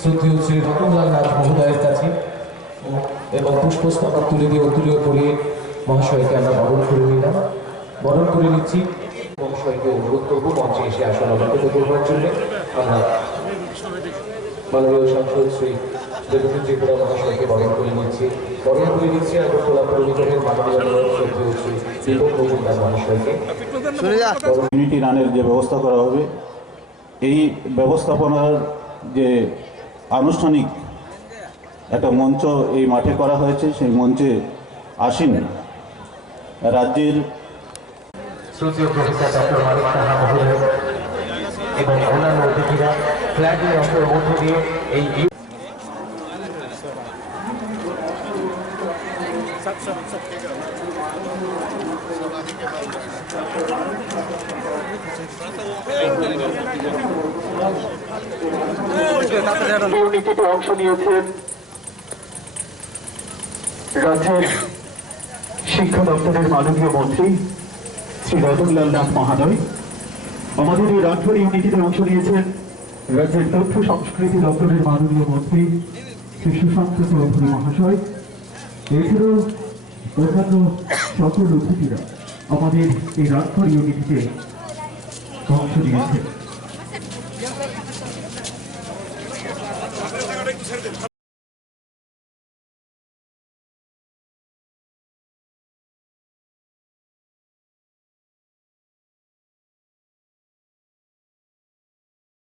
শ্রদ্ধেয় শ্রী রতনলাল নাথ মহোদয়ের কাছে এবং পুষ্পস্তবক তুলে দিয়ে অতুলীয় করে মহাশয়কে আমরা বরণ করে নিলাম। বরণ করে নিচ্ছি। মহাশয়কে অনুরোধ করবো মঞ্চে এসে আসন অলঙ্কৃত করবার জন্য। আমরা মাননীয় সাংসদ শ্রী দেবেন্দ্র ত্রিপুরা মহাশয়কে বরণ করে নিচ্ছি। বরণ করে নিচ্ছি আগরতলা পৌর নিগমের মাননীয় শ্রদ্ধেয় শ্রী দীপক মজুমদার মহাশয়কে। ইউনিটি রানের যে ব্যবস্থা করা হবে, এই ব্যবস্থাপনার যে আনুষ্ঠানিক একটা মঞ্চ এই মাঠে করা হয়েছে, সেই মঞ্চে আসীন রাজ্যের শ্রদ্ধেয় প্রফেসর ডক্টর মানিক সাহা মহোদয় এবং অন্যান্য অতিথিরা ফ্ল্যাগ অঙ্কের মধ্য দিয়ে এই ইউনিটিতে অংশ নিয়েছেন রাজ্যের শিক্ষা দপ্তরের মাননীয় মন্ত্রী শ্রী রতনলাল নাথ মহাশয়। আমাদের এই রাজভর ইউনিটিতে অংশ নিয়েছেন রাজ্যের তথ্য সংস্কৃতি দপ্তরের মাননীয় মন্ত্রী শ্রী সুশান্ত চৌধুরী মহাশয়। এছাড়াও অন্যান্য সকল অতিথিরা আমাদের এই রাজভর ইউনিটিতে অংশ নিয়েছেন।